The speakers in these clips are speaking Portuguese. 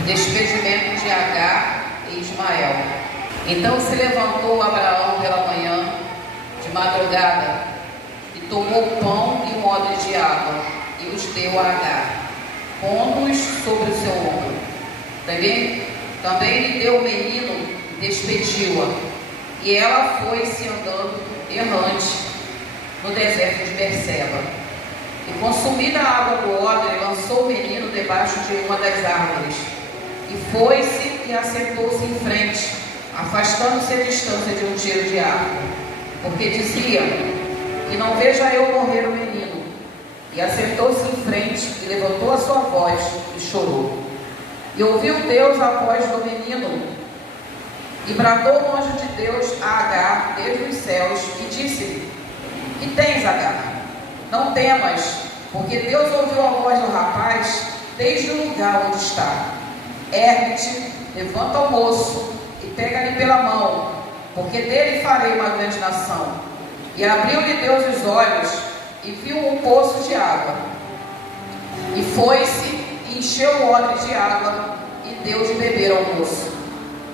Despedimento de Agar e Ismael. Então se levantou Abraão pela manhã, de madrugada, e tomou pão e um odre de água, e os deu a Agar, pondo-os sobre o seu ombro. Também lhe deu o menino e despediu-a, e ela foi-se andando errante no deserto de Berseba. E consumida a água do odre, lançou o menino debaixo de uma das árvores, e foi-se e assentou-se em frente, afastando-se a distância de um tiro de arco, porque dizia: que não veja eu morrer o menino. E assentou-se em frente, e levantou a sua voz, e chorou. E ouviu Deus a voz do menino, e bradou o anjo de Deus a Agar desde os céus, e disse-lhe: que tens, Agar? Não temas, porque Deus ouviu a voz do rapaz desde o lugar onde está. Ergue-te, levanta o moço, e pega-lhe pela mão, porque dele farei uma grande nação. E abriu-lhe Deus os olhos, e viu um poço de água. E foi-se, e encheu o odre de água, e deu de beber ao moço.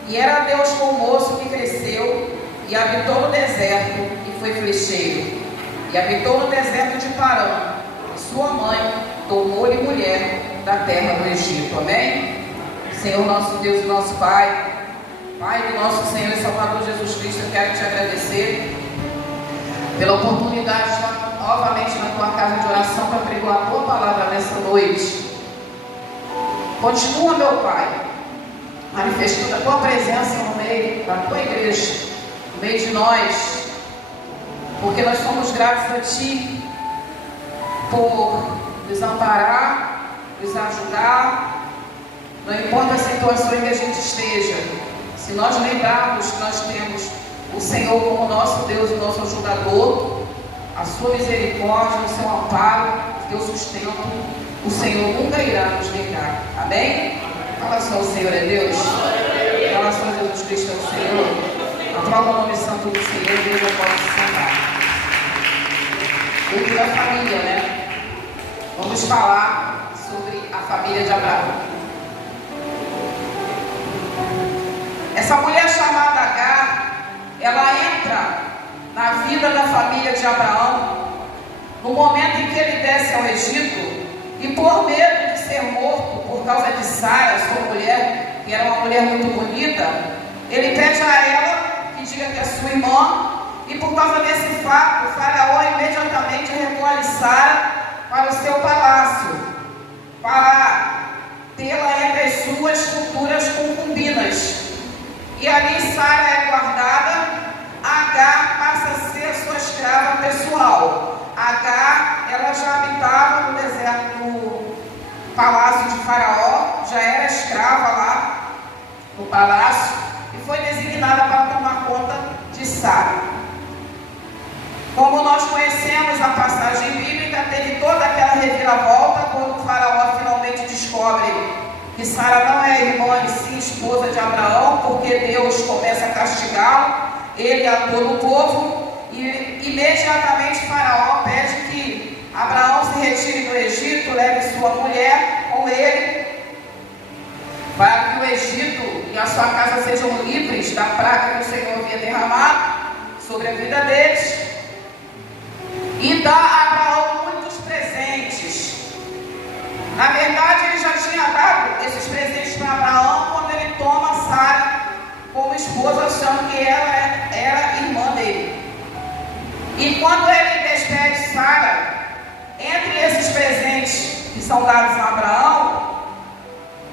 E era Deus com o moço que cresceu, e habitou no deserto, e foi flecheiro. E habitou no deserto de Parã, e sua mãe tomou-lhe mulher da terra do Egito. Amém? Senhor nosso Deus e nosso Pai, Pai do nosso Senhor e Salvador Jesus Cristo, eu quero te agradecer pela oportunidade de estar novamente na tua casa de oração para pregar a tua palavra nessa noite. Continua, meu Pai, manifestando a tua presença no meio da tua igreja, no meio de nós, porque nós somos gratos a Ti por nos amparar, nos ajudar, não importa a situação em que a gente esteja. Se nós lembrarmos que nós temos o Senhor como nosso Deus e nosso ajudador, a sua misericórdia, o seu amparo, o teu sustento, o Senhor nunca irá nos negar. Amém? Fala só, o Senhor é Deus. Fala só, Jesus Cristo é o Senhor. Aprova o nome santo do Senhor, Deus eu posso sentar. Culto da família, né? Vamos falar sobre a família de Abraão. Essa mulher chamada Agar, ela entra na vida da família de Abraão no momento em que ele desce ao Egito, e por medo de ser morto por causa de Sara, sua mulher, que era uma mulher muito bonita, ele pede a ela que diga que é sua irmã, e por causa desse fato, o faraó imediatamente recolhe Sara para o seu palácio, para tê-la entre as suas futuras concubinas. E ali Sara é guardada. Agar passa a ser a sua escrava pessoal. Agar, ela já habitava no deserto, no palácio de Faraó, já era escrava lá no palácio, e foi designada para tomar conta de Sara. Como nós conhecemos a passagem bíblica, teve toda aquela reviravolta quando o Faraó finalmente descobre que Sara não é irmã e sim esposa de Abraão, porque Deus começa a castigá-lo, ele e a todo o povo, e imediatamente Faraó pede que Abraão se retire do Egito, leve sua mulher com ele, para que o Egito e a sua casa sejam livres da praga que o Senhor havia derramado sobre a vida deles, e dá a Abraão muitos presentes. Na verdade, ele já tinha dado esses presentes para Abraão quando ele toma Sara como esposa, achando que ela era irmã dele. E quando ele despede Sara, entre esses presentes que são dados a Abraão,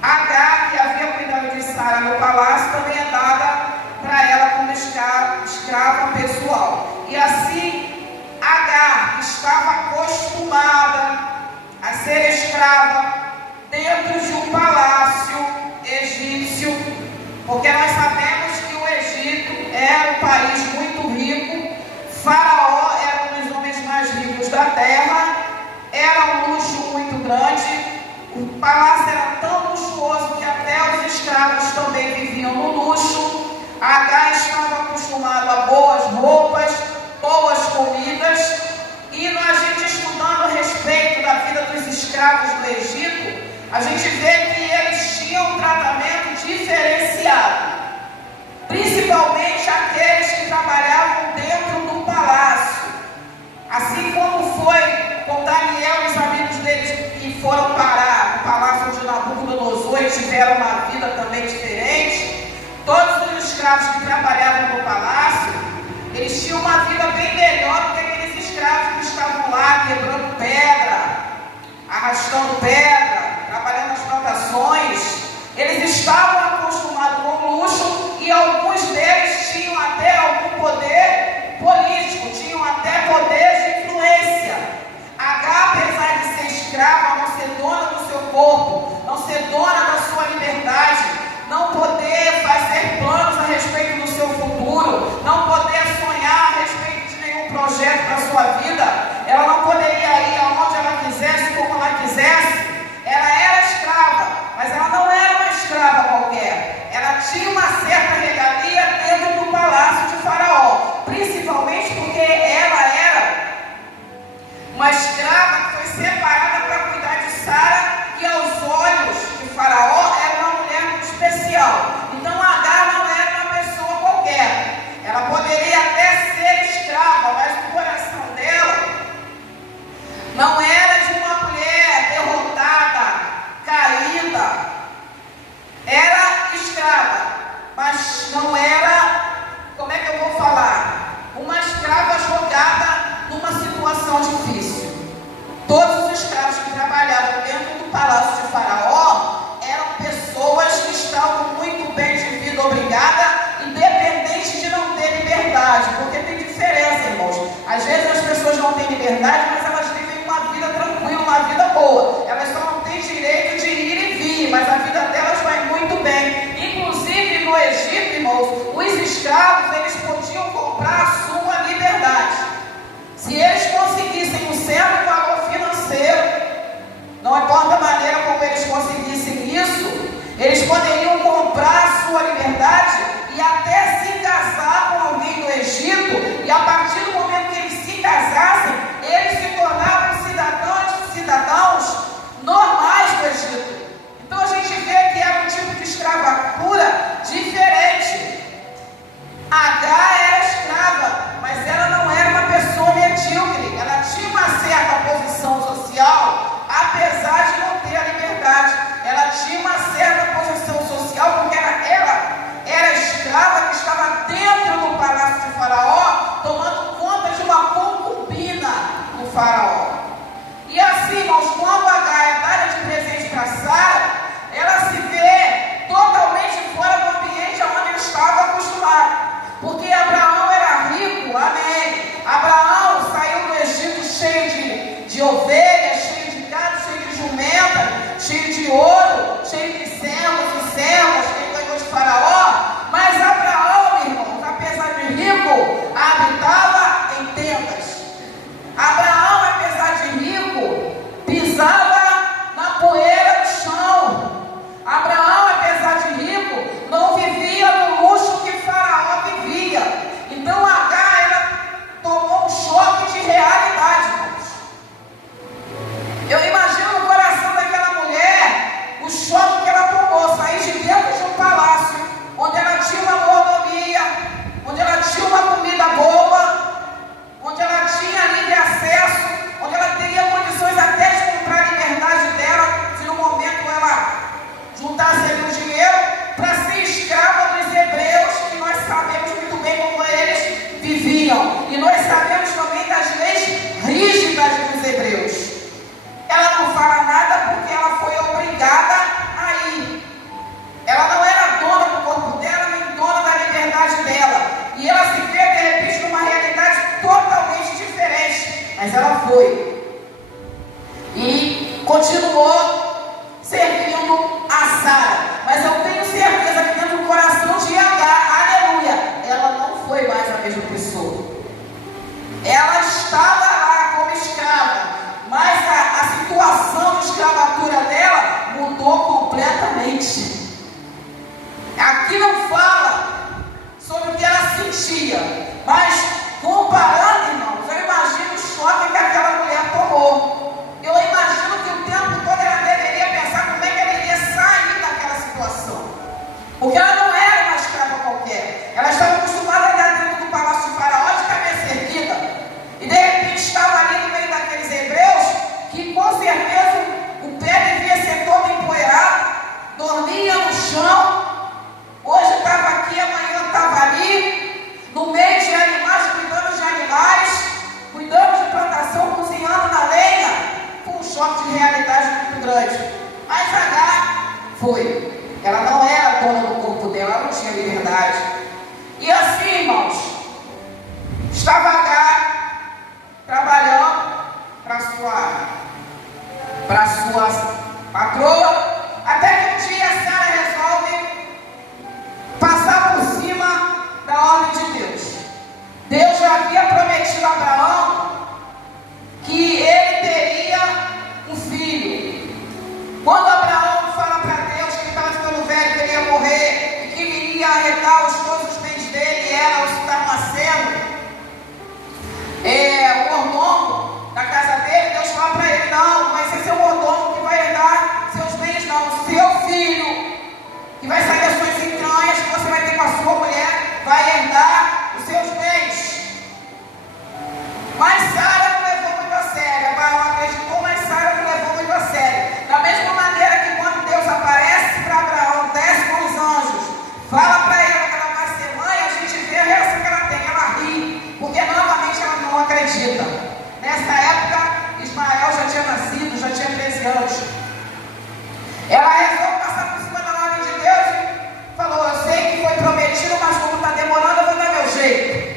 Agar, que havia cuidado de Sara no palácio, também é dada para ela como escrava pessoal. E assim, Agar estava acostumada a ser escrava dentro de um palácio egípcio, porque nós sabemos que o Egito era um país muito rico. Faraó era um dos homens mais ricos da terra, era um luxo muito grande, o palácio era tão luxuoso que até os escravos também viviam no luxo. Agar estava acostumado a boas roupas, boas comidas, e a gente estudando a respeito da vida dos escravos do Egito, a gente vê que eles tinham um tratamento tiveram uma vida também diferente. Todos os escravos que trabalhavam no palácio, eles tinham uma vida bem melhor do que aqueles escravos que estavam lá quebrando pedra, arrastando pedra, trabalhando nas plantações. Eles estavam acostumados com o luxo e alguns deles tinham até algum poder político, tinham até poder de influência. H, apesar de ser escrava, não ser dona do seu corpo, não ser dona da sua liberdade, não poder fazer planos a respeito do seu futuro, não poder sonhar a respeito de nenhum projeto para a sua vida, ela não poderia ir aonde ela quisesse, como ela quisesse. Ela era escrava, mas ela não era uma escrava qualquer. Ela tinha uma certa regalia dentro do palácio de Faraó, principalmente porque ela era uma escrava que foi separada para cuidar de Sara, que aos olhos de Faraó era uma mulher muito especial. Então Agar não era uma pessoa qualquer. Ela poderia até ser escrava, mas o coração dela não era de uma mulher derrotada, caída. Era escrava, mas não era, como é que eu vou falar? Uma escrava jogada numa situação difícil. Todos os escravos que trabalhavam dentro do palácio de Faraó eram pessoas que estavam muito bem de vida, obrigada, independente de não ter liberdade, porque tem diferença, irmãos. Às vezes as pessoas não têm liberdade, mas elas vivem uma vida tranquila, uma vida boa. Elas só não têm direito de ir e vir, mas a vida delas vai muito bem. Inclusive no Egito, irmãos, os escravos, eles podiam comprar a sua liberdade. Se eles conseguissem um certo valor financeiro, não importa a maneira como eles conseguissem isso, eles poderiam comprar a sua liberdade e até se casar com alguém do Egito, e a partir do momento que eles se casassem, eles se tornavam cidadãos normais do Egito. Então a gente vê que era um tipo de escravatura diferente. Agar era escrava, mas ela não era uma pessoa medíocre. Ela tinha uma certa posição social, apesar de não ter a liberdade. Ela tinha uma certa posição social porque ela era escrava que estava dentro do palácio de Faraó, tomando conta de uma concubina do Faraó. E assim, irmãos, quando Agar é dada de presente para Sara, ela se vê totalmente fora do ambiente onde ele estava acostumado. Porque Abraão era rico, amém. Abraão saiu do Egito cheio de ovelhas, cheio de gado, cheio de jumenta, cheio de ouro, cheio de servos e servas, que ele ganhou de Faraó. Mas Abraão, irmãos, apesar de rico, habitava em tendas. Abraão, apesar de rico, pisava na poeira do chão. Abraão, apesar de rico, não vivia no luxo que Faraó vivia. Então Agar, ela tomou um choque de realidade, irmãos. Eu imagino no coração daquela mulher o choque que ela tomou, sair de dentro de um palácio, onde ela tinha uma mordomia, onde ela tinha uma comida boa, onde ela tinha livre acesso, onde ela teria condições até de comprar a liberdade dela, se no momento ela juntasse ali o dinheiro, para ser escrava dos hebreus, que nós sabemos muito bem como eles viviam. E nós sabemos também das leis rígidas dos hebreus. Ela não fala nada porque ela foi obrigada a ir. Ela não era dona do corpo dela, nem dona da liberdade dela. E ela se vê, de repente, numa realidade totalmente diferente. Mas ela foi. E continuou servindo a Sara. Mas eu tenho certeza que dentro do coração de Agar, aleluia, ela não foi mais a mesma pessoa. Ela estava lá como escrava, mas a situação de escravatura dela mudou completamente. Aqui não fala sobre o que ela sentia, mas comparando, irmãos, eu imagino o choque que aquela mulher tomou. Eu imagino que o tempo todo ela deveria pensar como é que ela iria sair daquela situação. Porque ela não era uma escrava qualquer. Ela estava acostumada a andar dentro do palácio de Faraó de cabeça erguida. E de repente estava ali no meio daqueles hebreus que com certeza o pé devia ser todo empoeirado, dormia marido. Ela não era dona do corpo dela, ela não tinha liberdade. E assim, irmãos, estava Agar trabalhando para sua patroa, até que um dia Sara resolve passar por cima da ordem de Deus. Deus já havia prometido a Abraão que ele teria um filho. Quando Abraão fala para Deus que ele estava ficando velho, que ele ia morrer, e que ele iria arrecar todos os bens dele, e era o que estava nascendo, o mordomo da casa dele, Deus fala para ele: não vai ser seu mordomo que vai herdar seus bens, não. Seu filho, que vai sair das suas entranhas, que você vai ter com a sua mulher, vai herdar os seus bens. Mas Sara não levou muito a sério. Abraão acreditou, mas Sara não levou muito a sério. Da mesma maneira que quando Deus aparece para Abraão, desce com os anjos, fala para ela que ela vai ser mãe, a gente vê a reação que ela tem, ela ri, porque novamente ela não acredita. Nessa época, Ismael já tinha nascido, já tinha 13 anos. Ela resolve passar por cima da ordem de Deus e falou: eu sei que foi prometido, mas como está demorando, eu vou dar meu jeito.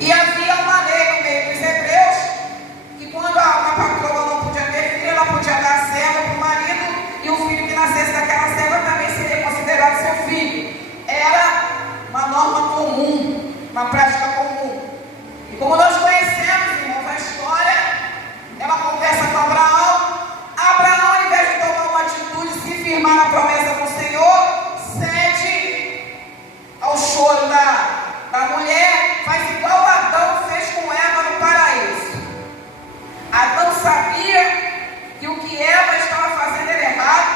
E havia uma lei no meio dos hebreus, que quando uma patroa não podia ter filho, ela podia dar a serva para o marido, e o filho que nascesse daquela serva também seria considerado seu filho. Era uma norma comum, uma prática comum. E como nós conhecemos, irmãos, a história, ela conversa com Abraão. Abraão, ao invés de tomar uma atitude, se firmar na promessa do Senhor, cede ao choro da mulher, faz igual Adão fez com Eva no paraíso. Adão sabia que o que Eva estava fazendo era errado.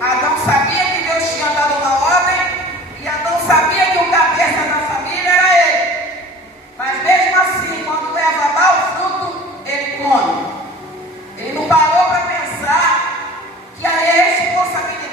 Adão sabia que Deus tinha dado uma ordem, e Adão sabia que o cabeça da família era ele. Mas mesmo assim, quando Eva dá o fruto, ele come. Ele não parou para pensar que a responsabilidade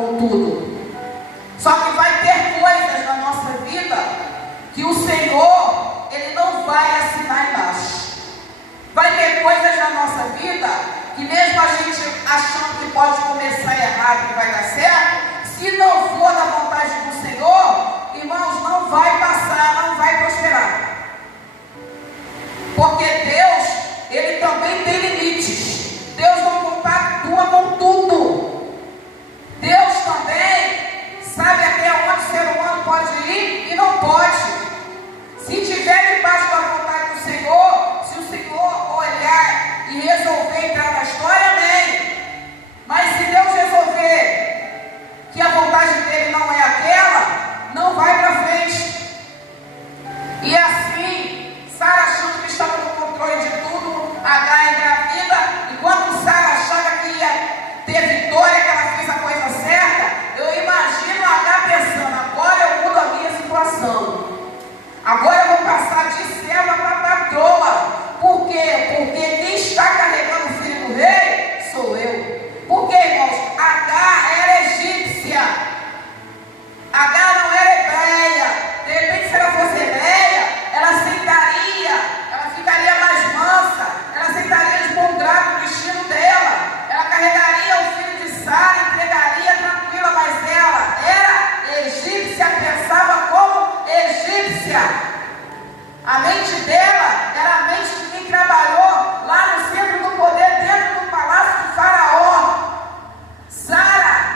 com tudo. Só que vai ter coisas na nossa vida que o Senhor, Ele não vai assinar embaixo. Vai ter coisas na nossa vida que mesmo a gente achando que pode começar errado, que vai dar certo, se não for da vontade do Senhor, irmãos, não vai passar, não vai prosperar. Porque Deus, Ele também tem limites. Deus não compactua com tudo. Deus também sabe até onde o ser humano pode ir e não pode. Se estiver debaixo da vontade do Senhor, se o Senhor olhar e resolver entrar na história, amém. Mas se Deus resolver que a vontade dele não é aquela, não vai para frente. E assim, Sara, achando que estava no controle de tudo, Agar engravida, e quando Sara achava que ia ter vitória, que ela fez a coisa certa, eu imagino Agar pensando: agora eu mudo a minha situação. Agora eu vou passar de serva para patroa. Por quê? Porque quem está carregando o filho do rei sou eu. Por quê, irmãos? Agar era egípcia. Agar não era hebreia. De repente, se ela fosse hebreia, ela aceitaria, ela ficaria mais mansa, ela aceitaria de bom grado o destino dela, ela carregaria o filho de Sara, entregaria tranquila, mas ela era egípcia, pensava como egípcia. A mente dela era a mente de quem trabalhou lá no centro do poder, dentro do palácio de Faraó. Sara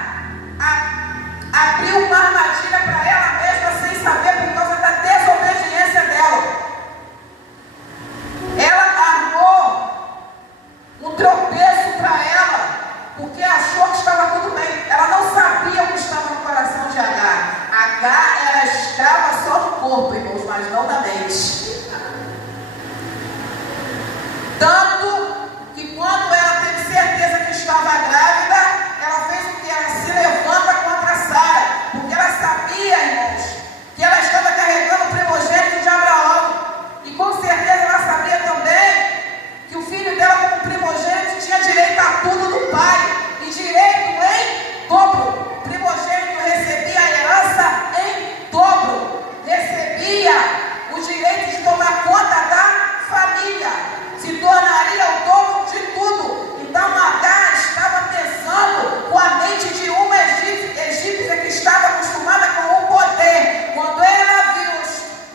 abriu uma armadilha para ela mesma sem saber, por causa da desobediência dela. Ela armou um tropeço para ela, porque achou que estava tudo bem. Ela não sabia o que estava no coração de Agar. Agar era escrava só do corpo, irmãos, mas não da mente. Tanto que quando ela teve certeza que estava grávida, ela fez o que? Ela se levanta contra Sara, porque ela sabia, irmãos, que ela estava carregando o primogênito de Abraão. E com certeza ela sabia também que o filho dela, como primogênito, tinha direito a tudo do pai, e direito em dobro. O primogênito recebia a herança em dobro, recebia o direito de tomar conta da família, se tornaria o dono de tudo. Então Agar estava pensando com a mente de uma egípcia que estava acostumada com o poder. Quando ela viu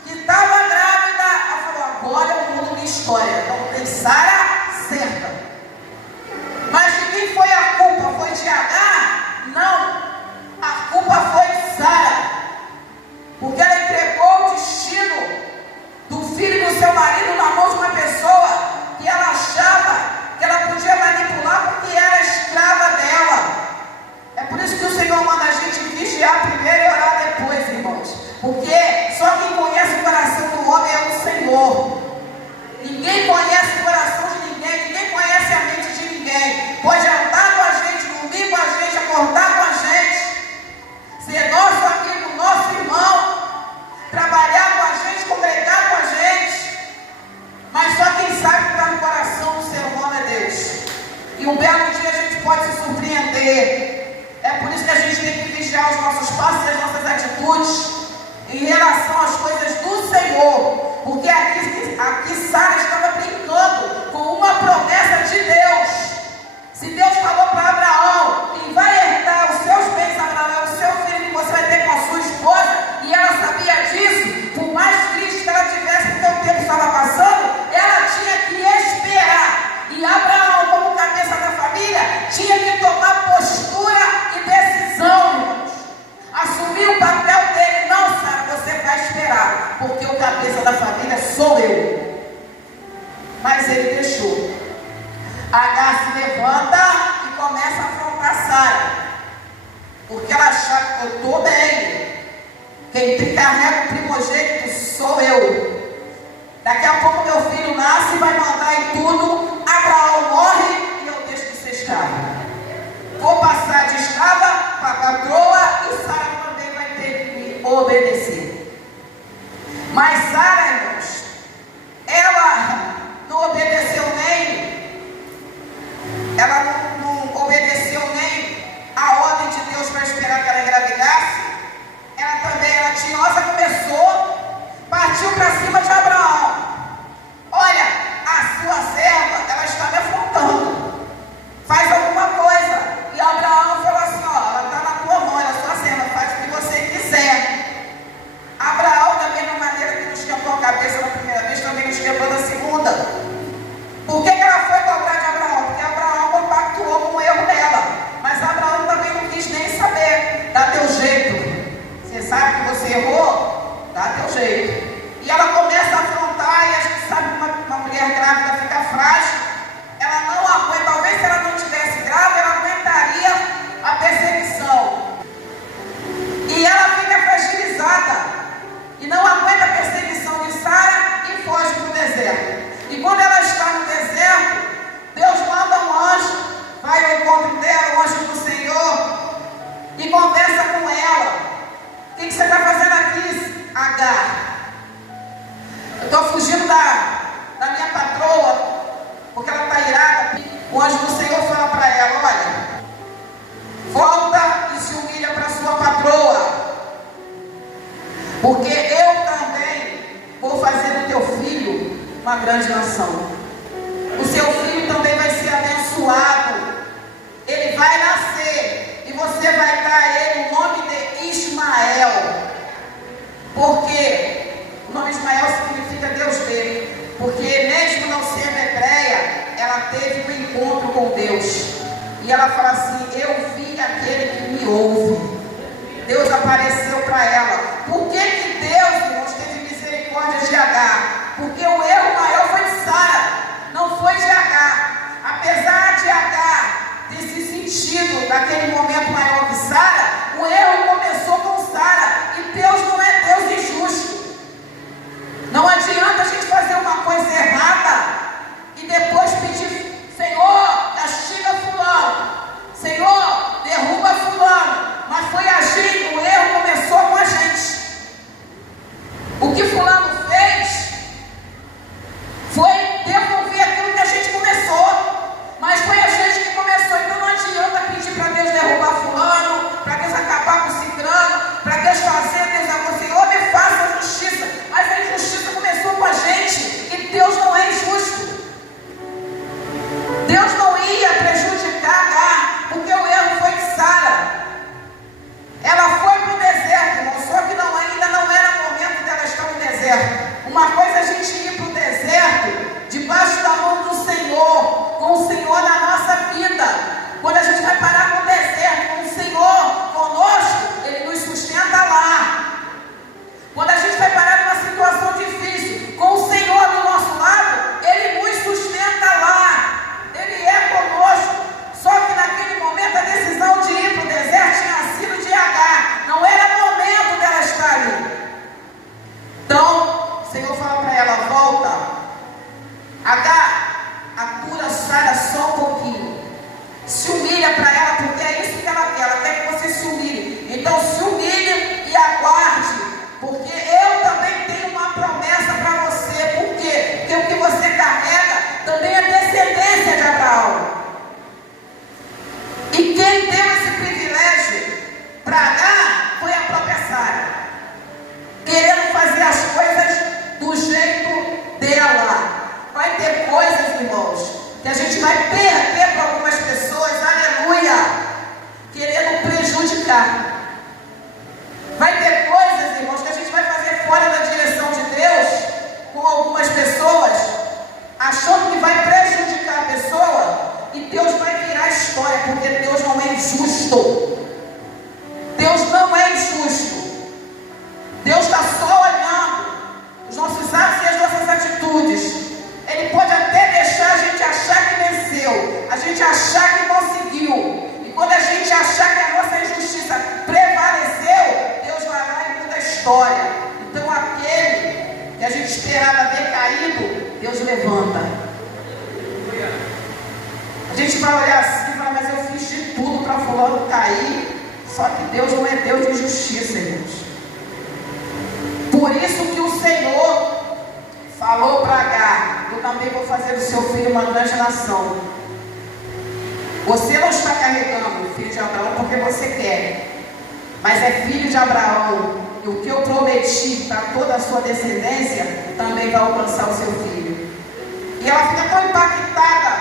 que estava grávida, ela falou: agora eu mudo minha história. Então tem Sara certa. Mas de quem foi a culpa? Foi de Agar? Não. A culpa foi de Sara, porque ela entregou o destino do filho do seu marido na mão de uma pessoa que ela achava que ela podia manipular, porque era escrava dela. É por isso que o Senhor manda a gente vigiar primeiro e orar depois, irmãos. Porque só quem conhece o coração do homem é o Senhor. Ninguém conhece o coração de ninguém, ninguém conhece a mente de ninguém. Pode andar com a gente, dormir com a gente, acordar com a gente, ser nosso amigo, nosso irmão, trabalhar com a gente, congregar com a gente. Mas só quem sabe o que está no coração do ser humano é Deus. E um belo dia a gente pode se surpreender. É por isso que a gente tem que vigiar os nossos passos e as nossas atitudes em relação às coisas do Senhor. Porque aqui Sara estava brincando com uma promessa de Deus. Se Deus falou para Abraão: quem vai herdar os seus bens, Abraão, é o seu filho que você vai ter com a sua esposa, e ela sabia disso, por mais triste que ela tivesse, porque o tempo estava passando, ela tinha que esperar. E Abraão, como cabeça da família, tinha que tomar postura e decisão, irmãos. Assumir o papel dele. Não, Sara, você vai esperar, porque o cabeça da família sou eu. Mas ele deixou. Agar se levanta e começa a afrontar Sara, porque ela achava que eu estou bem. Quem carrega o primogênito sou eu. Daqui a pouco meu filho nasce e vai mandar em tudo. Abraão morre e eu deixo de ser escravo. Vou passar de escrava para patroa e Sara também vai ter que me obedecer. Mas Sara, irmãos, ela não obedeceu ela não obedeceu nem a ordem de Deus para esperar E quando ela está no deserto, Deus manda um anjo, vai ao encontro dela, o anjo do Senhor, e conversa com ela. O que você está fazendo aqui, Agar? Eu estou fugindo da minha patroa, porque ela está irada. O anjo do Senhor fala para ela: olha, volta e se humilha para sua patroa, porque eu também vou fazer do teu filho uma grande nação. O seu filho também vai ser abençoado. Ele vai nascer e você vai dar a ele o nome de Ismael. Porque o nome Ismael significa Deus dele. Porque mesmo não sendo hebreia, ela teve um encontro com Deus. E ela fala assim: eu vi aquele que me ouve. Deus apareceu para ela. Por que Deus, irmãos, teve misericórdia de Agar? Porque o erro maior foi de Sara, não foi de Agar. Apesar de Agar ter se sentido naquele momento maior que Sara, o erro começou com Sara. E Deus não é Deus injusto. Não adianta a gente fazer uma coisa errada e depois pedir: Senhor, castiga fulano, Senhor, derruba fulano. Mas foi agindo, o erro começou com a gente. O que fulano fez foi devolver aquilo que a gente começou. Mas foi a gente que começou. Então não adianta pedir para Deus derrubar fulano, para Deus acabar com o ciclano, para Deus fazer, Deus agora, Senhor, me faça justiça. Mas a injustiça começou com a gente. E Deus não é injusto. Deus não ia prejudicar Agar, porque o erro foi de Sara. Ela foi para o deserto, irmão, só que ainda não era momento dela estar no deserto. Uma coisa é a gente ir para o deserto, debaixo da mão do Senhor, com o Senhor na nossa vida. Quando a gente vai parar no deserto, com o Senhor conosco, Ele nos sustenta lá. Quando a gente vai parar numa situação difícil, com o Senhor do nosso lado, Ele nos sustenta lá. Ele é conosco. Só que naquele momento a decisão de ir para o deserto tinha sido de Agar. Não era momento dela estar ali. Então, o Senhor fala para ela: volta. Agar, atura Sara só um pouquinho. Se humilha para ela, porque é isso que ela quer. Ela quer que você se humilhe. Então se humilhe e aguarde. Porque eu também tenho uma promessa para você. Por quê? Porque o que você carrega também é descendência de Abraão. E quem deu esse privilégio para Agar foi a própria Sara, querendo fazer as coisas do jeito dela. Vai ter coisas, irmãos, que a gente vai perder para algumas pessoas, aleluia, querendo prejudicar. Vai ter coisas, irmãos, que a gente vai fazer fora da direção de Deus com algumas pessoas, achando que vai prejudicar a pessoa. E Deus vai virar a história, porque Deus não é injusto. Deus não é injusto. Deus está só olhando os nossos atos e as nossas atitudes. Ele pode até deixar a gente achar que venceu, a gente achar que conseguiu. E quando a gente achar que a nossa injustiça prevaleceu, Deus vai lá e muda a história. Então aquele que a gente esperava ver caído, Deus levanta. A gente vai olhar assim e falar: mas eu fiz de tudo para fulano cair. Só que Deus não é Deus de injustiça, irmãos. Por isso que o Senhor falou para Agar: eu também vou fazer do seu filho uma grande nação. Você não está carregando o filho de Abraão porque você quer, mas é filho de Abraão. E o que eu prometi para toda a sua descendência também vai alcançar o seu filho. E ela fica tão impactada,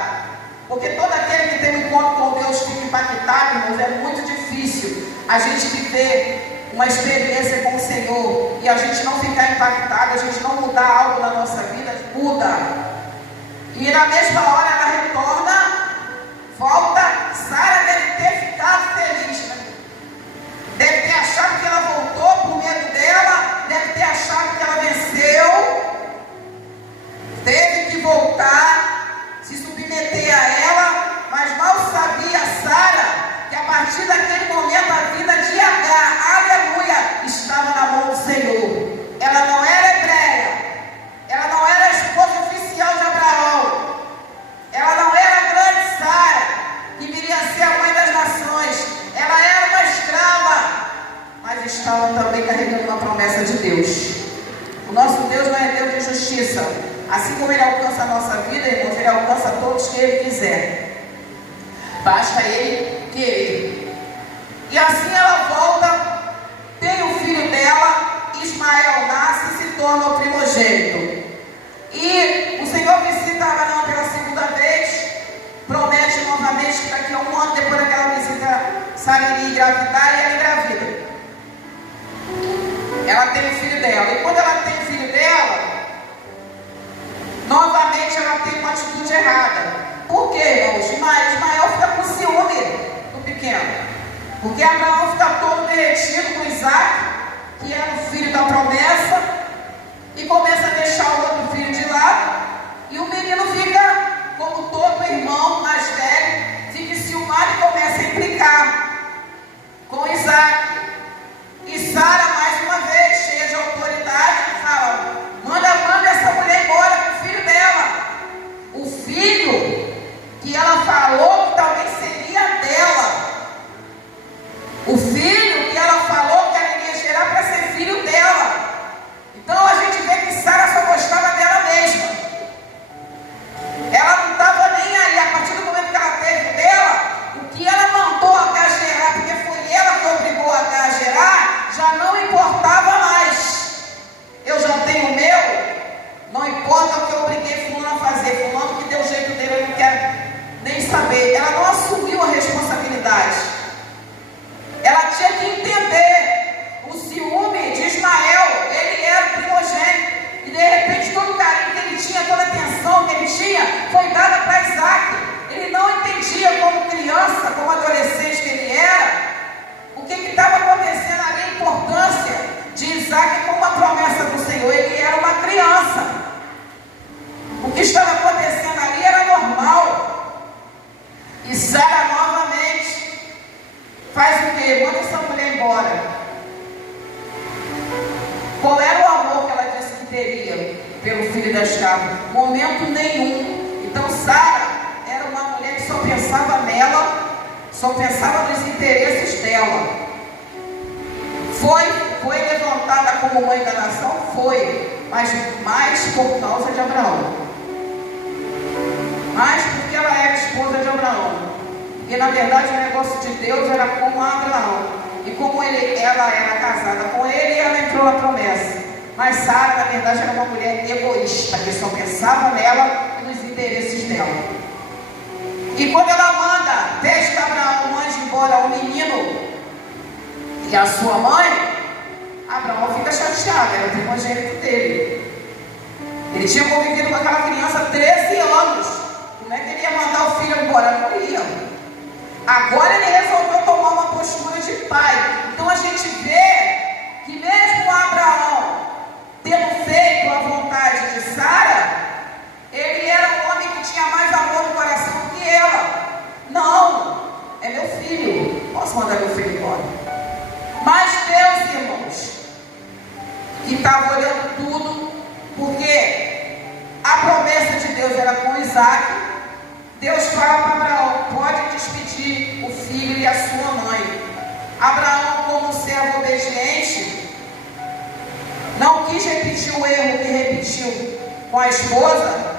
porque todo aquele que tem um encontro com Deus fica impactado, irmãos. É muito difícil a gente viver uma experiência com o Senhor e a gente não ficar impactado, a gente não mudar algo na nossa vida. Muda. E na mesma hora ela retorna, volta. Sara deve ter ficado feliz, né? Deve ter achado que ela voltou por medo dela, deve ter achado que ela venceu, teve que voltar, se submeter a ela, mas mal sabia Sara que a partir daquele momento a vida de Agar, aleluia, estava na mão do Senhor. Ela não era hebreia, ela não era a esposa oficial de Abraão. nosso Deus não é Deus de justiça. Assim como Ele alcança a nossa vida, irmãos, Ele alcança todos que Ele quiser. Basta Ele querer. E assim ela volta, tem o filho dela, Ismael nasce e se torna o primogênito. E o Senhor visita Abraão pela segunda vez, promete novamente que daqui a um ano, depois daquela visita, Sara iria engravidar e ela engravida. Ela tem o filho dela. E quando ela tem o filho dela, novamente ela tem uma atitude errada. Por quê, irmãos? Ismael fica com ciúme do pequeno. Porque Abraão fica todo derretido com Isaac, que era o filho da promessa, e começa a deixar o outro filho de lado. E o menino fica, como todo irmão mais velho, fica enciumado e começa a implicar com Isaac. E Sara, mais uma vez, cheia de autoridade, fala: manda essa mulher embora com o filho dela. O filho que ela falou que talvez seria dela. O filho que ela falou que ela iria gerar para ser filho dela. Então a gente vê que Sara só gostava dela mesma. Ela não estava nem aí. A partir do momento que ela teve dela, o que ela mandou Agar gerar, porque foi ela que obrigou Agar a gerar, já não importava mais. Eu já tenho o meu, não importa o que eu obriguei fulano a fazer. Fulano que deu o jeito dele, eu não quero nem saber. Ela não assumiu a responsabilidade. Ela tinha que entender o ciúme de Ismael. Ele era o primogênito. E de repente todo o carinho que ele tinha, toda a atenção que ele tinha, foi dada para Isaac. Ele não entendia como criança, como adolescente que ele era, o que estava acontecendo ali, a importância de Isaac como uma promessa do Senhor. Ele era uma criança. O que estava acontecendo ali era normal. E Sara novamente faz o quê? Manda essa mulher embora. Qual era o amor que ela disse que teria pelo filho da escrava? Momento nenhum. Então Sara era uma mulher que só pensava nela, só pensava nos interesses dela. Foi levantada como mãe da nação? Foi, mas mais por causa de Abraão. Mais porque ela era esposa de Abraão. E na verdade o negócio de Deus era com Abraão. E como ela era casada com ele, ela entrou na promessa. Mas Sara, na verdade, era uma mulher egoísta, que só pensava nela e nos interesses dela. E quando ela manda, deixa que Abraão mande embora o menino e a sua mãe, Abraão fica chateado, era o primogênito dele. Ele tinha convivido com aquela criança 13 anos. Como é que ele ia mandar o filho embora? Não ia. Agora ele resolveu tomar uma postura de pai. Então a gente vê que mesmo Abraão tendo feito a vontade de Sara, ele era um homem que tinha mais amor no coração que ela. Não, é meu filho, posso mandar meu filho embora. Mas Deus, irmãos, que estava olhando tudo, porque a promessa de Deus era com Isaac. Deus fala para Abraão: pode despedir o filho e a sua mãe. Abraão, como servo obediente, não quis repetir o erro que repetiu com a esposa.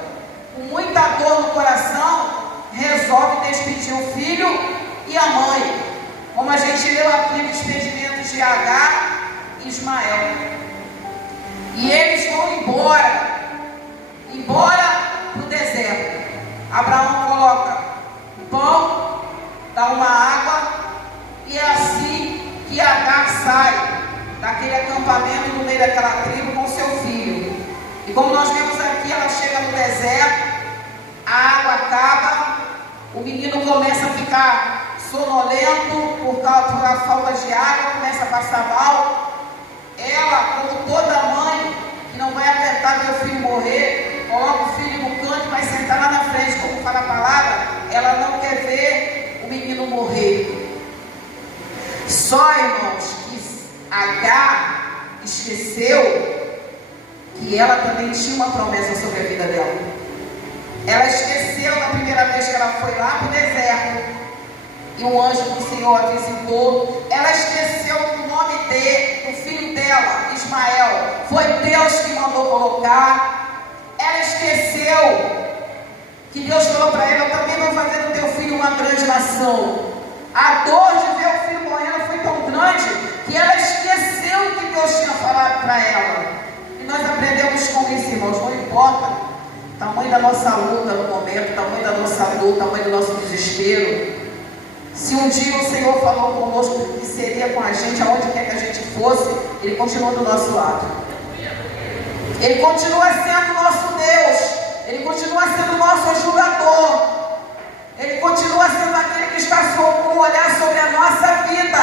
Com muita dor no coração, resolve despedir o filho e a mãe. Como a gente leu aqui no despedimento de Agar e Ismael. E eles vão embora para o deserto. Abraão coloca o pão, dá uma água, e é assim que Agar sai daquele acampamento no meio daquela tribo com seu filho. E como nós vemos aqui, ela chega no deserto, a água acaba, o menino começa a ficar sonolento por causa da falta de água, começa a passar mal. Ela, como toda mãe que não vai aguentar ver o filho morrer, coloca o filho no canto e vai sentar lá na frente, como fala a palavra. Ela não quer ver o menino morrer. Só, irmãos, que Agar esqueceu que ela também tinha uma promessa sobre a vida dela. Ela esqueceu na primeira vez que ela foi lá para o deserto e o anjo do Senhor a visitou. Ela esqueceu que o nome o filho dela, Ismael, foi Deus que mandou colocar. Ela esqueceu que Deus falou para ela: eu também vou fazer do teu filho uma grande nação. A dor de ver o filho morrendo foi tão grande que ela esqueceu o que Deus tinha falado para ela. E nós aprendemos com isso, irmãos. Não importa o tamanho da nossa luta no momento, o tamanho da nossa dor, o tamanho do nosso desespero. Se um dia o Senhor falou conosco que seria com a gente, aonde quer que a gente fosse, Ele continua do nosso lado. Ele continua sendo nosso Deus. Ele continua sendo nosso ajudador. Ele continua sendo aquele que está com o olhar sobre a nossa vida.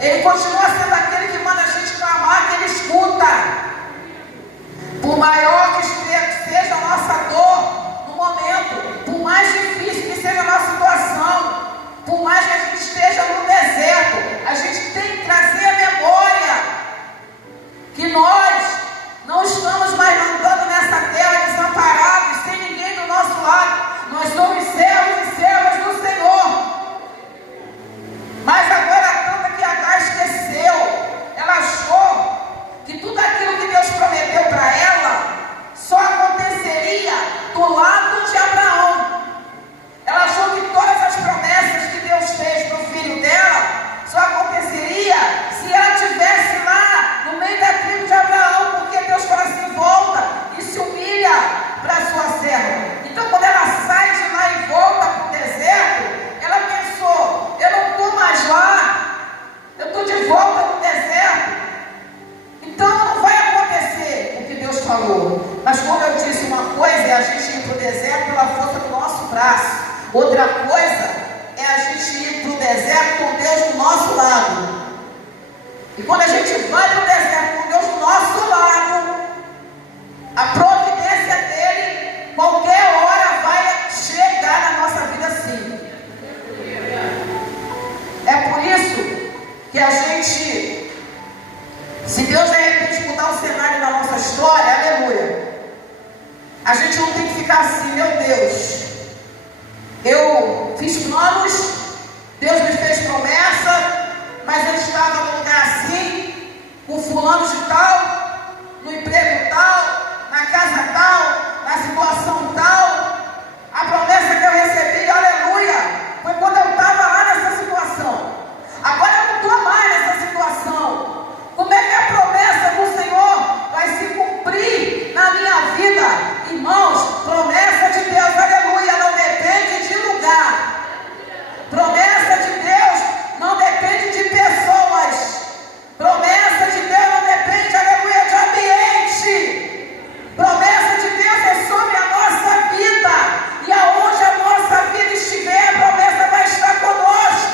Ele continua sendo aquele que manda a gente clamar, que Ele escuta. Por maior que seja a nossa dor no momento, por mais difícil que seja a nossa situação, por mais que a gente esteja no deserto, a gente tem que trazer a memória que nós não estamos mais andando nessa terra desamparados, sem ninguém do nosso lado. Nós somos servos e servas do Senhor. Mas agora a tanta que Agar esqueceu. Ela achou que tudo aquilo que Deus prometeu para ela só aconteceria do lado de Abraão. Ela achou que todas as promessas que Deus fez para o filho dela só aconteceria se ela estivesse lá no meio da tribo de Abraão, porque Deus fala assim: volta e se humilha para a sua serva. Então, quando ela sai de lá e volta para o deserto, ela pensou: eu não estou mais lá, eu estou de volta no deserto, então não vai acontecer o que Deus falou. Mas como eu disse, uma coisa é a gente ir para o deserto pela força do nosso braço, outra coisa é a gente ir para o deserto com Deus do nosso lado. E quando a gente vai para o deserto com Deus do nosso lado, a providência dele, qualquer hora vai chegar na nossa vida sim. É por isso que a gente, se Deus de repente mudar o cenário da nossa história, aleluia, a gente não tem que ficar assim: meu Deus, eu fiz planos, Deus me fez promessa, mas eu estava num lugar assim, com fulano de tal, no emprego tal, na casa tal, na situação tal. A promessa que eu recebi, aleluia, foi quando eu estava lá nessa situação. Agora eu não estou mais nessa situação. Como é que a promessa do Senhor vai se cumprir na minha vida? Irmãos, promessa de Deus, aleluia, não depende de lugar. Promessa de Deus não depende de pessoas. Promessa de Deus não depende, aleluia, de ambiente. Promessa de Deus é sobre a nossa vida. E aonde a nossa vida estiver, a promessa vai estar conosco.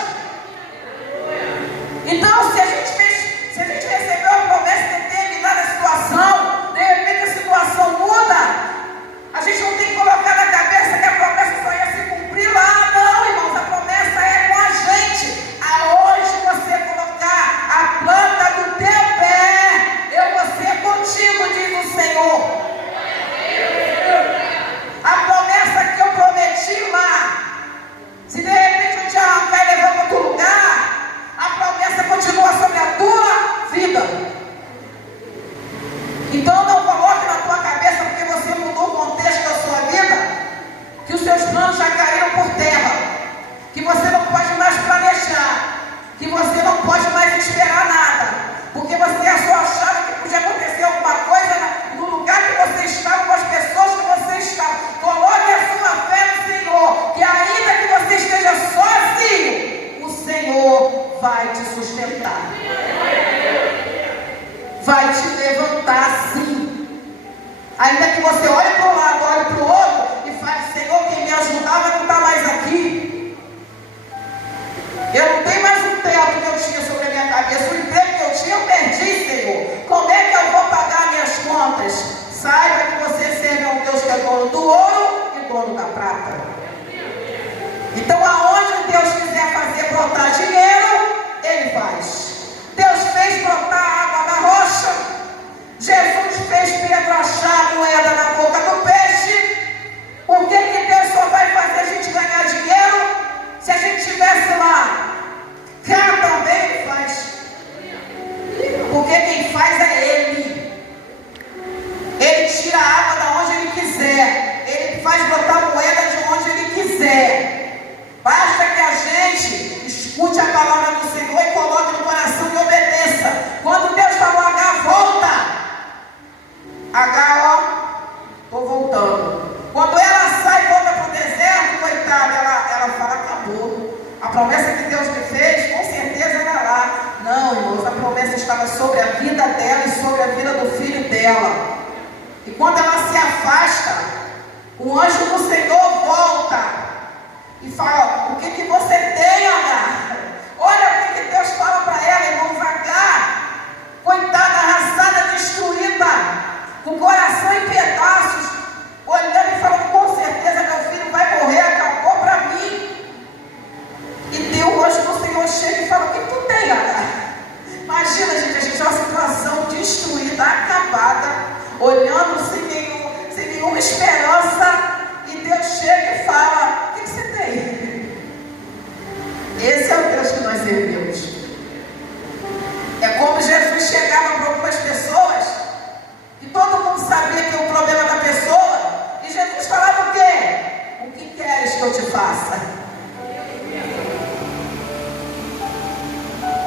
Então, se a gente recebeu a promessa de determinada situação, de repente a situação muda, a gente não tem que colocar na cabeça que a promessa só ia se cumprir lá. Não, irmãos, a promessa é com a gente. Aonde você colocar a planta do teu pé, eu vou ser contigo, diz o Senhor. A promessa que eu prometi lá, se de repente eu te arrancar e levar para outro lugar, a promessa continua sobre a tua vida. Então não coloque na tua cabeça, porque você mudou o contexto da sua vida, que os seus planos já caíram por terra, que você não pode mais planejar, que você não pode mais esperar nada, porque você só achava que podia acontecer alguma coisa no lugar que você estava, com as pessoas que você estava. Coloque a sua fé no Senhor, que ainda que você esteja sozinho, o Senhor vai te sustentar, vai te levantar sim. Ainda que você olhe para um lado, olhe para o outro e fale: Senhor, quem me ajudava não está mais aqui. Eu não tenho mais um teto que eu tinha sobre a minha cabeça. O emprego que eu tinha, eu perdi, Senhor. Como é que eu vou pagar minhas contas? Saiba que você serve a um Deus que é dono do ouro e dono da prata. Então, aonde Deus quiser fazer brotar dinheiro, Ele faz. Deus fez brotar água da rocha. Jesus fez Pedro achar a moeda na boca do peixe. Por que Deus só vai fazer a gente ganhar dinheiro se a gente estivesse lá? Cá também Ele faz. Agar, ó, estou voltando. Quando ela sai e volta para o deserto, coitada, ela fala, acabou. A promessa que Deus me fez, com certeza era lá. Não, irmãos, a promessa estava sobre a vida dela e sobre a vida do filho dela. E quando ela se afasta, o anjo do Senhor volta e fala, o que você tem, Agar? Olha o que Deus fala para ela, irmãos. Agar, coitada, arrasada, destruída, com o coração em pedaços, olhando e falando, com certeza meu filho vai morrer, acabou para mim. E Deus, o anjo do Senhor chega e fala, o que tu tem, Agar? Imagina, gente, a gente é uma situação destruída, acabada, olhando sem nenhuma esperança, e Deus chega e fala, o que você tem? Esse é o Deus que nós servimos. É como Jesus chegava para algumas pessoas, e todo mundo sabia que o problema da pessoa, e Jesus falava o quê? O que queres que eu te faça?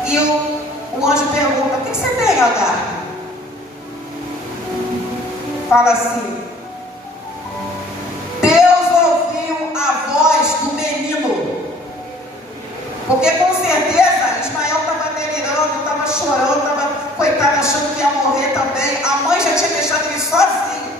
E o anjo pergunta, o que você tem, Agar? Fala assim, Deus ouviu a voz do menino. Porque com certeza Ismael estava delirando, estava chorando, estava, coitado, achando que ia morrer também. A mãe já tinha deixado ele sozinho,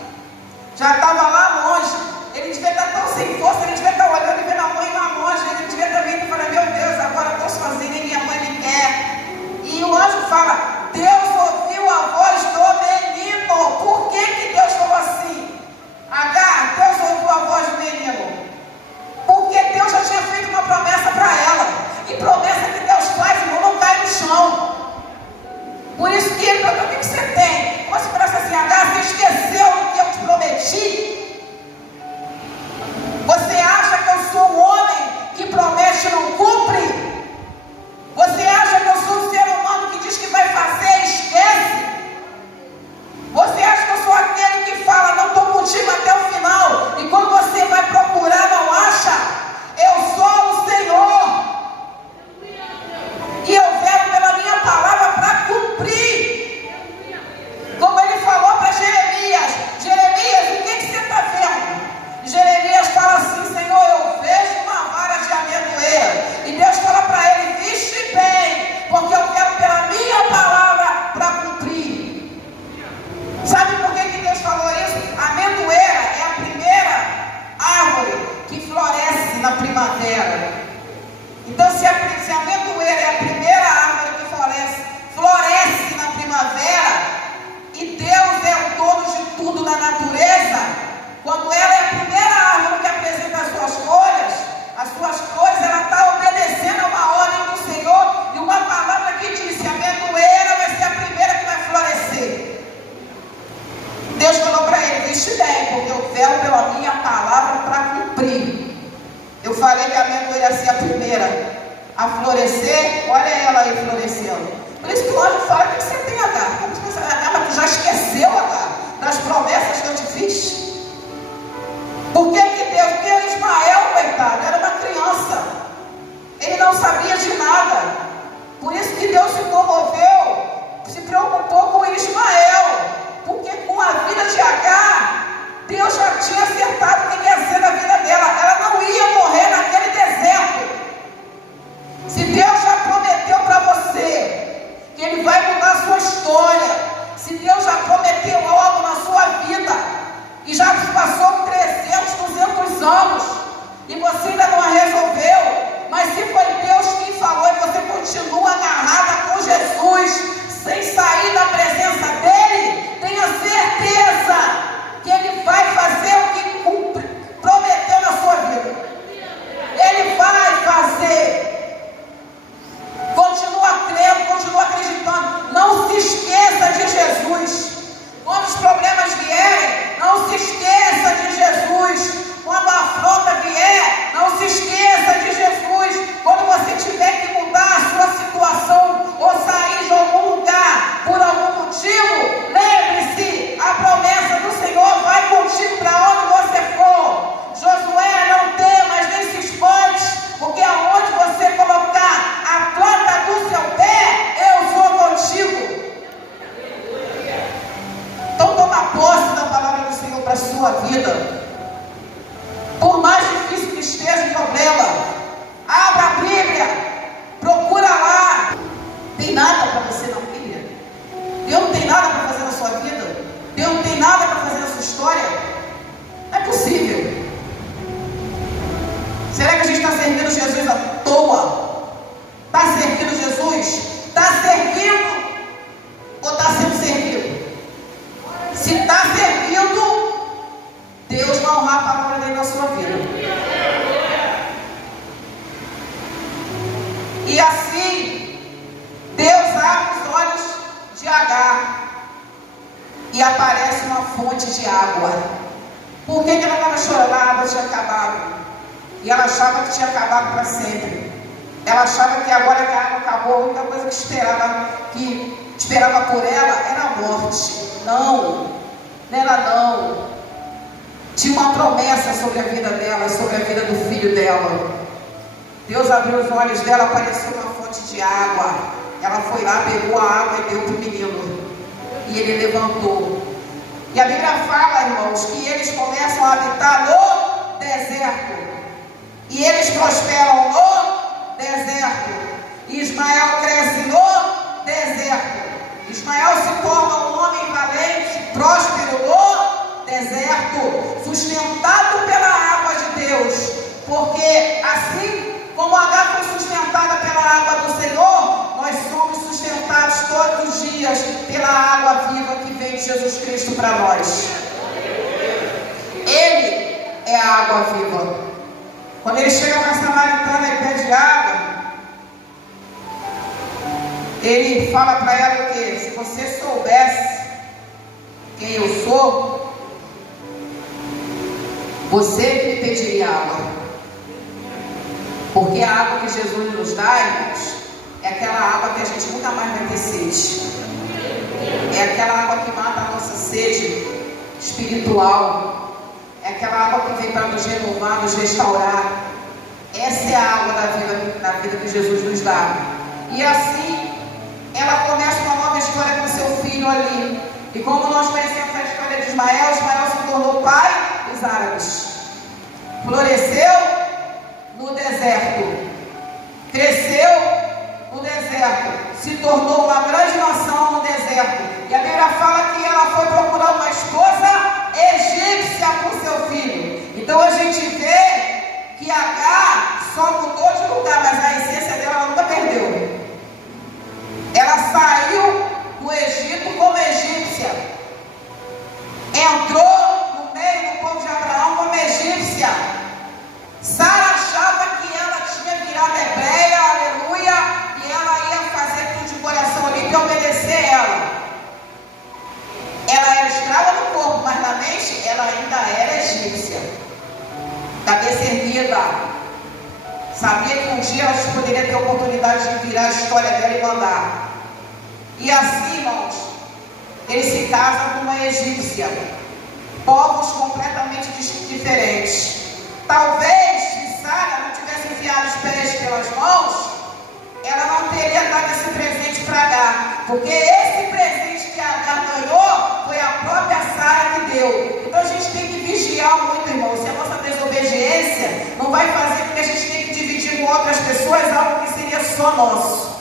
já estava lá longe. Ele devia estar tão sem força, ele devia estar olhando e vendo a mãe lá longe. Ele devia estar vendo e falando, meu Deus, agora eu estou sozinho e minha mãe me quer. E o anjo fala, Deus ouviu a voz do menino. Por que Deus falou assim? Agar, Deus ouviu a voz do menino. Porque Deus já tinha feito uma promessa para ela. E promessa que Deus faz, irmão, não cai no chão. Por isso que ele perguntou, o que você tem? Você parece assim, Agar, você esqueceu o que eu te prometi? Você acha que eu sou um homem que promete e não cumpre? Você acha que eu sou um ser humano que diz que vai fazer e esquece? Você acha que eu sou aquele que fala, não estou contigo até o final, e quando você vai procurar não acha? Eu sou o Senhor, e eu venho pela minha palavra para cumprir. Como ele falou para Jeremias, Jeremias, o que você está vendo? Jeremias fala assim, Senhor, eu vejo uma vara de amendoeira. E Deus fala para ele, viste bem, porque eu quero pela minha palavra para cumprir. Sabe por que Deus falou isso? A amendoeira é a primeira árvore que floresce na primavera. Então, se a amendoeira é a primeira árvore que floresce na primavera, e Deus é o dono de tudo na natureza, quando ela é a primeira árvore que apresenta as suas flores, ela está obedecendo a uma ordem do Senhor e uma palavra que diz que a amendoeira vai ser a primeira que vai florescer. Deus falou para ele, viste bem, porque eu velo pela minha palavra para cumprir. Eu falei que a amendoeira ia ser a primeira a florescer, olha ela aí florescendo. Por isso que o anjo fala, o que você tem, Agar? Ela já esqueceu, Agar, das promessas que eu te fiz? Por que Deus? Porque Ismael, coitado, era uma criança. Ele não sabia de nada. Por isso que Deus se comoveu, se preocupou com Ismael. Porque com a vida de Agar, Deus já tinha acertado o que ia ser na vida dela. Ela não ia morrer naquele deserto. Se Deus já prometeu para você que Ele vai mudar a sua história, se Deus já prometeu algo na sua vida, e já passou 300, 200 anos, e você ainda não a resolveu, mas se foi Deus quem falou e você continua agarrada com Jesus, sem sair da presença dEle, tenha certeza que Ele vai fazer o que prometeu na sua vida. Ele vai fazer. Continua crendo, continua acreditando. Não se esqueça de Jesus. Quando os a sua vida. Por mais difícil que esteja o problema, abra a Bíblia, procura lá. Tem nada para você na Bíblia? Deus não tem nada para fazer na sua vida? Deus não tem nada para fazer na sua história? Não é possível. Será que a gente está servindo Jesus à toa? Está servindo Jesus? Está servindo ou está sendo servido? Se está servindo, Deus vai honrar a palavra dele na sua vida. E assim, Deus abre os olhos de Agar e aparece uma fonte de água. Por que ela estava chorando? A água tinha acabado. E ela achava que tinha acabado para sempre. Ela achava que agora que a água acabou, a única coisa que esperava por ela era a morte. Não era não. Tinha uma promessa sobre a vida dela, sobre a vida do filho dela. Deus abriu os olhos dela, apareceu uma fonte de água. Ela foi lá, pegou a água e deu para o menino. E ele levantou. E a Bíblia fala, irmãos, que eles começam a habitar no deserto. E eles prosperam no deserto. E Ismael cresce no deserto. Ismael se torna um homem valente, próspero no deserto, sustentado pela água de Deus. Porque assim como Agar foi sustentada pela água do Senhor, nós somos sustentados todos os dias pela água viva que vem de Jesus Cristo para nós. Ele é a água viva. Quando ele chega na samaritana e pede água, ele fala para ela o quê? Se você soubesse quem eu sou, você me pediria água. Porque a água que Jesus nos dá, irmãos, é aquela água que a gente nunca mais vai ter sede. É aquela água que mata a nossa sede espiritual. É aquela água que vem para nos renovar, nos restaurar. Essa é a água da vida que Jesus nos dá. E assim, ela começa uma nova história com seu filho ali. E como nós conhecemos a história de Ismael, Ismael se tornou pai dos árabes. Floresceu no deserto. Cresceu no deserto. Se tornou uma grande nação no deserto. E a Bíblia fala que ela foi procurar uma esposa egípcia para o seu filho. Então a gente vê que Agar só mudou de lugar, mas a essência dela ela nunca perdeu. Ela saiu do Egito como egípcia. Entrou no meio do povo de Abraão como egípcia. Sara achava que ela tinha virado hebreia, aleluia, e ela ia fazer tudo de coração limpo e obedecer ela. Ela era escrava no corpo, mas na mente ela ainda era egípcia. Cabeça erguida. Sabia que um dia ela poderia ter a oportunidade de virar a história dela e mandar. E assim, irmãos, ele se casa com uma egípcia. Povos completamente diferentes. Talvez, se Sara não tivesse enfiado os pés pelas mãos, ela não teria dado esse presente para Agar. Porque esse presente que Agar ganhou foi a própria Sara que deu. Então a gente tem que vigiar muito, irmão. Se a nossa desobediência não vai fazer com que a gente tenha que dividir com outras pessoas algo que seria só nosso.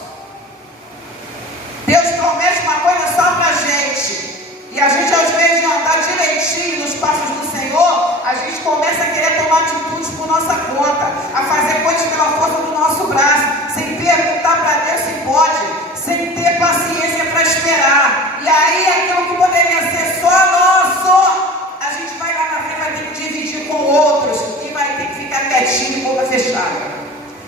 Deus promete uma coisa só para a gente. E a gente, ao invés de andar direitinho nos passos do Senhor, a gente começa a querer tomar atitudes por nossa conta, a fazer coisas pela força do nosso braço, sem perguntar para Deus se pode, sem ter paciência para esperar. E aí, aquilo que poderia ser só nosso, a gente vai lá na frente, vai ter que dividir com outros, e vai ter que ficar quietinho, boca fechada.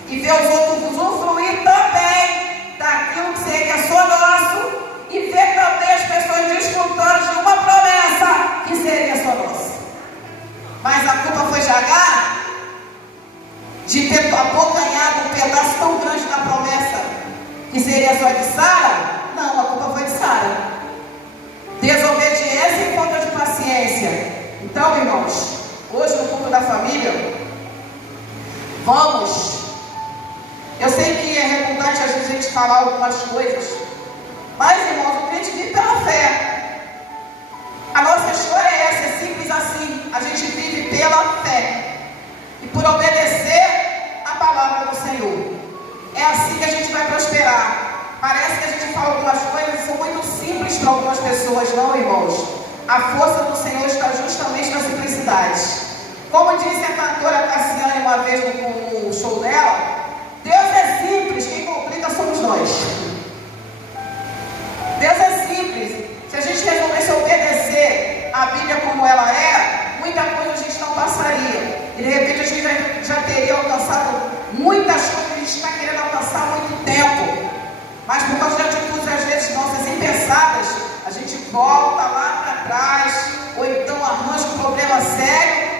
E ver os outros usufruir também daquilo que seria só nosso, e ver também as pessoas desfrutando de uma promessa que seria só nossa. Mas a culpa foi de Agar, de ter abocanhado um pedaço tão grande da promessa que seria só de Sara? Não, a culpa foi de Sara. Desobediência e falta de paciência. Então, irmãos, hoje no culto da família, eu sei que é redundante às vezes a gente falar algumas coisas, mas, irmãos, o crente vive pela fé. A nossa história é essa, é simples assim, a gente vive pela fé e por obedecer a palavra do Senhor. É assim que a gente vai prosperar. Parece que a gente fala algumas coisas que são muito simples para algumas pessoas, não, irmãos? A força do Senhor está justamente na simplicidade. Como disse a cantora Cassiane uma vez no show dela, Deus é simples, quem complica somos nós. Deus é simples. Se a gente resolvesse obedecer a Bíblia como ela é, muita coisa a gente não passaria. E de repente a gente já teria alcançado muitas coisas que a gente está querendo alcançar há muito tempo. Mas por causa de atitudes às vezes nossas impensadas, a gente volta lá para trás, ou então arranja um problema sério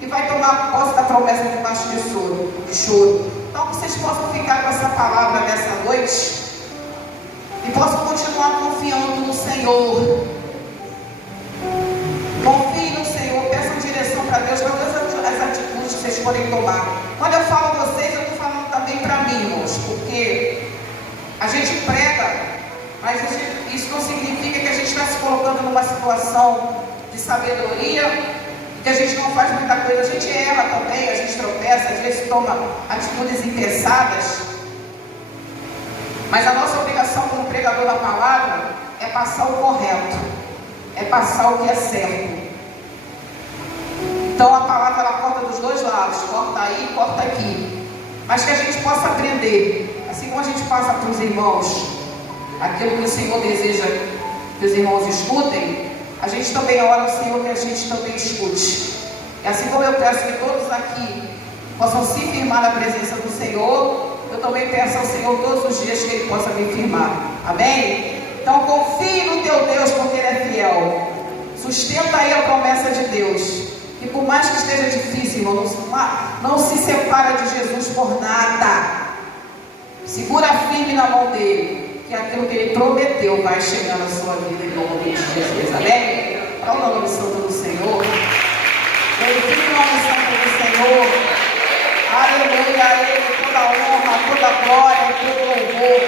e vai tomar posse da promessa debaixo de choro. Então que vocês possam ficar com essa palavra nessa noite e possam continuar confiando no Senhor. Confie no Senhor, peçam direção para Deus, para todas as atitudes que vocês podem tomar. Quando eu falo a vocês, eu estou falando também para mim, irmãos, porque a gente prega, mas isso não significa que a gente está se colocando numa situação de sabedoria, que a gente não faz muita coisa. A gente erra também, a gente tropeça, às vezes toma atitudes impensadas. Mas a nossa obrigação como pregador da palavra é passar o correto, é passar o que é certo. Então a palavra ela corta dos dois lados, corta aí e corta aqui. Mas que a gente possa aprender, assim como a gente passa para os irmãos aquilo que o Senhor deseja que os irmãos escutem, a gente também ora ao Senhor que a gente também escute. E assim como eu peço que todos aqui possam se firmar na presença do Senhor, eu também peço ao Senhor todos os dias que Ele possa me firmar. Amém? Então confie no teu Deus, porque Ele é fiel. Sustenta aí a promessa de Deus. E por mais que esteja difícil, irmão, não se separa de Jesus por nada. Segura firme na mão dele, que aquilo que Ele prometeu vai chegar na sua vida em nome de Jesus. Amém? Para o nome santo do Senhor. Glorifique o nome santo do Senhor. Aleluia, a Ele toda a honra, toda a glória, todo o louvor,